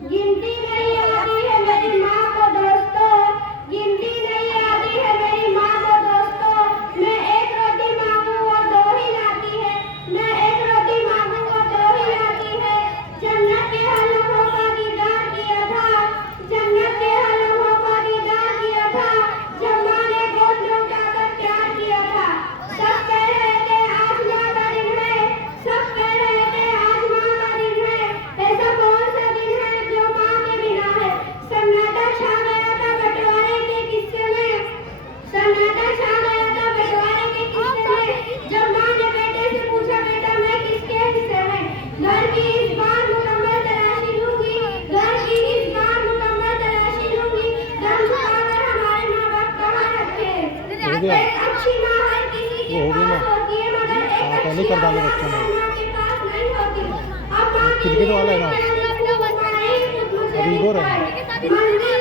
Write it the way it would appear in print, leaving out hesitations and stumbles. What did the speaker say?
गिनती नहीं आती है मेरी माँ को दोस्तों, गिनती नहीं आती है मेरी माँ को दोस्तों। मैं एक रोटी मांगू और दो ही लाती है, मैं एक रोटी मांगू और दो ही लाती है। जन्नत के हलवों का दीदार किया था, जन्नत के हलवों का दीदार किया था, जब माँ ने गोद में उठाकर प्यार किया था। सब कह रहे थे आज माँ का दिन है, सब कह रहे थे आज माँ का दिन है। ऐसा कौन सा दिन है जो माँ के बिना है। सन्नाटा छा गया था बंटवारे के किस्से में, सन्नाटा छा गया था बंटवारे के किस्से में, जब माँ ने बेटे से पूछा बेटा मैं किसके हिस्से में। घर की इस बार मुकम्मल तलाशी लूंगी, घर की इस बार मुकम्मल तलाशी लूंगी, दम छुपाकर हमारे माँ बाप कहाँ रखे। एक अच्छी माँ हर किसी के पास होती है, मगर एक अच्छी कर डालो माँ बच्चों हर में। माँ के पास नहीं होती। अब माँ के क्रिकेट वाला है ना, लिए तुम्हारे ही खुद मुझे अभी लिख इधर है। पाए। मंदिर